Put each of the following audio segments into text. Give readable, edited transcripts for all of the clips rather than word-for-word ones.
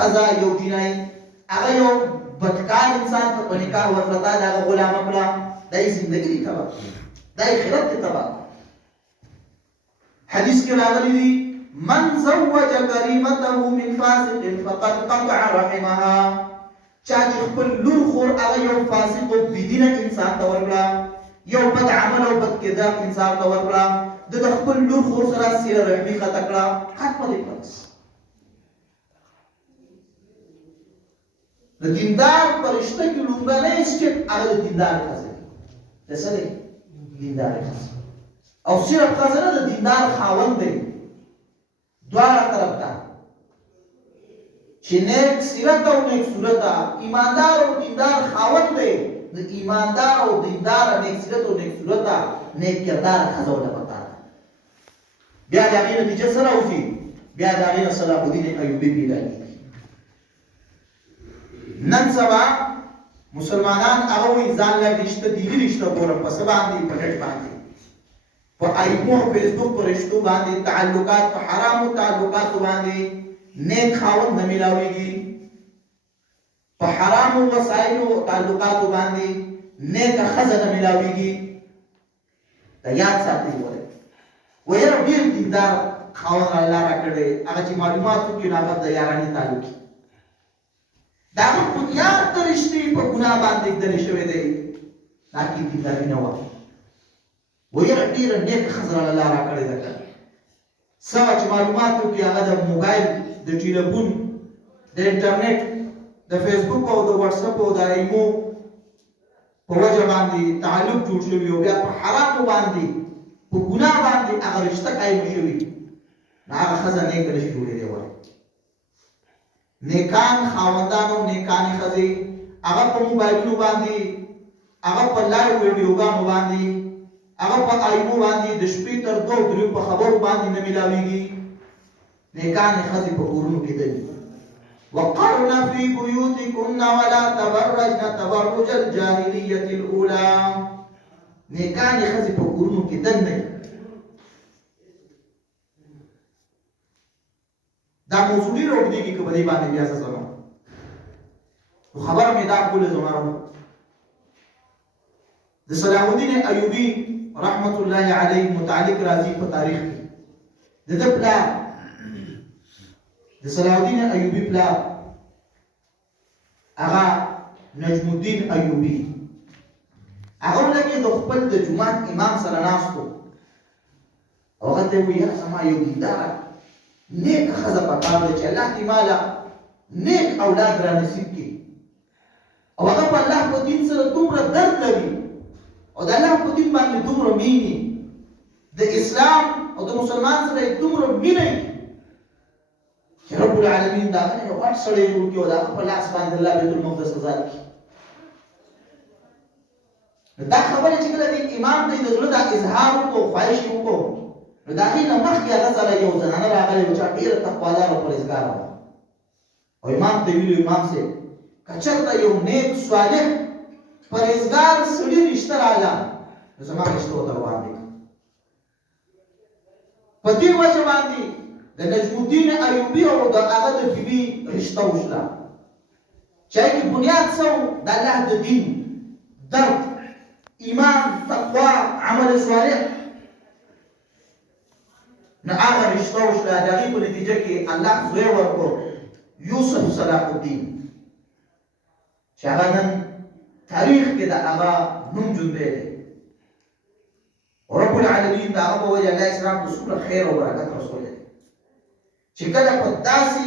ښځه یو جنایي هغه یو بدکار انسان ته په نکاح ورکړه تا د هغه غلامه کړه دا یې زندګي دي تباه دا یې خیرت دي تباه حدیث کې راغلی دي من زوج کریمته من فاسق فقد قطع رحمها چا چې خپل لور خور هغه یو فاسق او بېدینه انسان ته ورکړه یو بد عمل او بد کردار انسان ته ورکړه د خپل لور خور سره صله رحمي قطع کړه ختمه دې کړه د دیندار پرشته کې لومړنی سټپ هغه د دیندار ښځه دی څه دی دیندار ښځه او صرف ښځه نه د دیندار خاوند دی دواړه طرف ته چې نیک سیرت او نیک صورت ایماندار او دیندار خاوند دی د ایماندار او دیندار نیک سیرت او نیک صورت نیک کردار ښځه ورته پکار ده بیا د هغې نتیجه څه راوځي بیا د هغې نه صلاح الدین ایوبي پیدا کېږي نن سبا مسلمانان هغه وایي ځان له رشته دیني رشته ګورم په څه باندې په نټ باندې په آیمو او فیسبوک په رشتو باندې تعلقات په حرامو تعلقاتو باندې نیک خاوند نه میلاویږي په حرامو وسایلو تعلقاتو باندې نیک ښځه نه میلاویږي دا یاد ساتئ ویره ډېر دیندار خاوند الله راکړی هغه چې معلومات وکړي نو هغه د یارانې تعلق دا هغه بنیاد د رشتې په ګناه باندې ایږدلی شوی دی دا کې دینداري نه وه ویره ډېره نیکه ښځه الله راکړې ده څه چې معلومات وکړي هغه د موبایل د ټیلیفون د انټرنیټ د فیسبوک او د واتساپ او د ایمو په وجه باندې تعلق جوړ شوي او بیا په حرامو باندې په ګناه باندې هغه رشته قایم شوي نو هغه ښځه نیکه نشي جوړېدی وایي نیکان خاوندانو نیکانې ښځې هغه په موبایلونو باندې هغه په لایو ویډیوګانو باندې هغه په آیمو باندې د شپې تر 2-3 په خبرو باندې نه میلاویږي نیکانې ښځې په کورونو کې دي وقرن فی بیوتکن ولا تبرجن تبرج الجاهلیة الاولى نیکانې ښځې په کورونو کې دننه دا موضوع ډېره اوږدېږي که په دې باندې بیا څه زما نو خبره مې دا کوله زما د صلاح الدین ایوبي رحمت الله علیه متعلق راځي په تاریخ کې د ده پلار د صلاح الدین ایوبي پلار هغه نجم الدین ایوبي هغه لکه د خپل د جومات امام سره ناست و او هغه ته وایي یاره زما یو دینداره نیک ښځه پکار ده چې الله دې ماله نیک اولاد را نصیب کړي او هغه په الله په دین سره دومره درد لري او د الله په دین باندې دومره مینې د اسلام او د مسلمان سره دومره مینه چې رب العالمین دا هغه یو غټ سړی جوړ کړي او د هغه په لاس باندې الله بیت المقدس ازاد کړي دا خبره چې کله د امام ته د زړه دا اظهار وکړو خواهش یې وکړو نو د هغې نه مخکې هغه سره یو زنانه راغلی و چې ډېره تقوادار او پرهیزګاره وه او امام ته ویلو امام صاحب که چېرته یو نیک صالح پرهیزګار سړي رشته راغله نو زما رشته ورته وړاندې کړه په دې وجه باندې د نجم الدین ایوبي او د هغه د بیبي رشته وشوه چې هغې کې بنیاد څه و د الله د دین درد ایمان تقوا عمل صالح نو هغه رشته وشوه د هغې په نتیجه کې الله زوی ورکړو یوسف صلاح الدین چې هغه نن تاریخ کې د هغه نوم ژوندی دی رب العالمین د هغه په وجه علیه السلام ته څومره خیر او برکت رسولی دی چې کله په داسې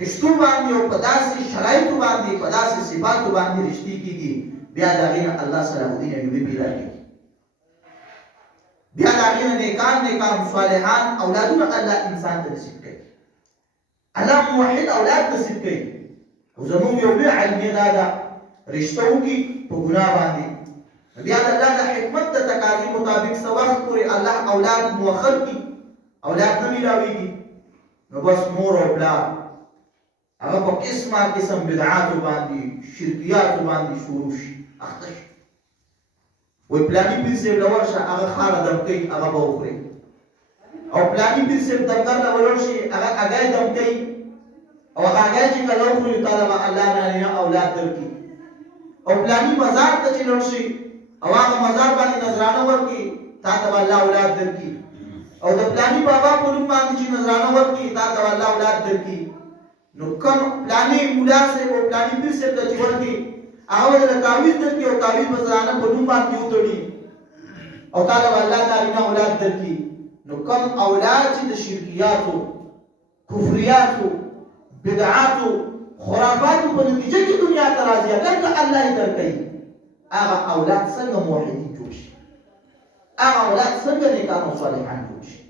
رشتو باندې او په داسې شرایطو باندې په داسې صفاتو باندې رشتې کېږي بیا د هغې نه الله صلاح الدین ایوبي پیدا کېږي بیا د هغې نه نیکان صالحان اولادونه الله انسان ته نصیب کوي الله موحد اولاد نصیب کوي او زموږ یو لوی علمیه دا ده رشته وکړي په ګناه باندې بیا د الله د حکمت د تقاضي مطابق څه وخت پورې الله اولاد مؤخر کړي اولاد نه میلاویږي نو بس مور او پلار هغه په قسمه قسم بدعاتو باندې شرکیاتو باندې شروع شي اخته شي وایي پلاني پیر صاحب له ورشه هغه خاره دم کوي هغه به وخوري او پلاني پیر صاحب دمګر له ولور شي هغه اګای دم کوي او هغه چې کله خو تعالی ما الله نه اولاد درکې او پلاني مزار ته چې لړشي او هغه مزار باندې نظرانه ورکې تا ته الله اولاد درکې او د پلاني بابا په نوم باندې چې نظرانه ورکې تا ته الله اولاد درکې نو کوم پلاني مولا سره او پلاني پیر سره چې ورکې هغه د تعویذ درکې او تعویذ نظرانه په نوم باندې وتړي او تعالی الله تعالی اولاد درکې نو کوم اولاد چې د شرکیاتو کفریاتو بدعاتو خرافاتو په نتیجه کې دنیا ته راځي اگر که الله یې درکوي هغه اولاد څنګه موحدین جوړ شي هغه اولاد څنګه نیکان او صالحان جوړ شي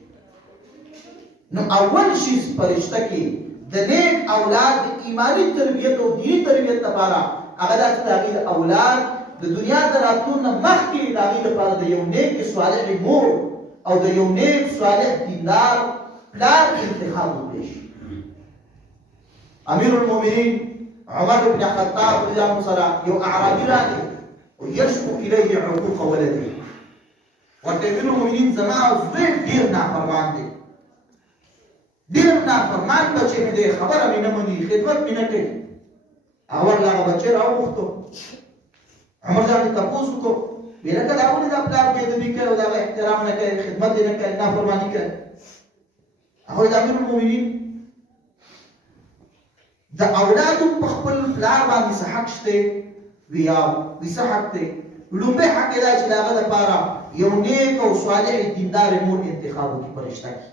نو اول شي پرشته کې د نیک اولاد د ایمانی تربیت او دینی تربیت لپاره هغه د هغې اولاد د دنیا د راتلو نه مخکې د هغې لپاره د یو نیک صالح مور او د یو نیک صالح دیندار پلار انتخاب وکړي شي امیر المؤمنین عمر بن خطاب رضی الله عنه سره یو اعرابي راغی او یشکو الیه عقوق ولده ورته امیر المؤمنین زما زوی ډېر نافرمان دی ډېر نافرمان بچی مې دی خبره مې نه مني خدمت مې نه کوي اول هغه بچی راوغوښتو عمر جان ته تپوس وکړو ویې لکه دا ولې دا پلار بېادبي کوي او د هغه احترام نه کوي خدمت یې نه کوي نافرماني کوي هغوی د امیر المؤمنین د اولادو په خپل پلار باندې څه حق شته وی څه حق دی لومړی حق یې دا چې د هغه دپاره یو نیک او صالح دیندار مور انتخاب وکړي په رشته کې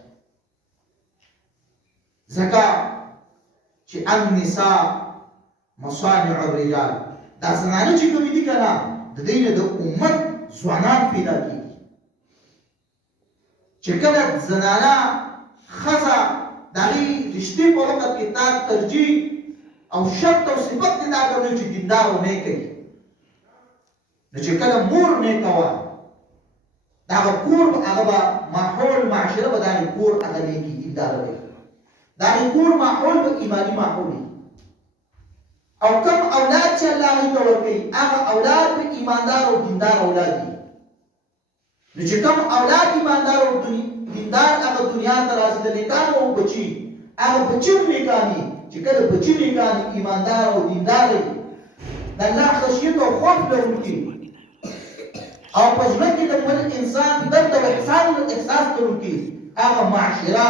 ځکه چې النساء مصانع الرجال دا زنانه چې کومې دي که نه د دوی نه د امت ځوانان پیدا کېږي چې کله زنانه ښځه د هغې رشتې په وخت کې تا ترجیح او شرط او صفت دې دا ګڼو چې دیندار او نیک وي نو چې کله مور نیکه وه د هغه کور هغه به ماحول معاشره به د هغې کور هغه نیکي دینداره وي د هغې کور ماحول به ایماني ماحول وي او کوم اولاد چې الله هغې ته ورکوي هغه اولاد به ایماندار او دیندار اولاد وي نو چې کوم اولاد ایماندار او دیندار هغه دنیا ته راځي د نیکانو او بچي هغه بچي هم نیکاني چې کله بچي نیکاني ایماندار او دیندار وي د الله خشیت او خوف لرونکي او په ژوند کې د بل انسان درد او احساس لرونکي هغه معاشره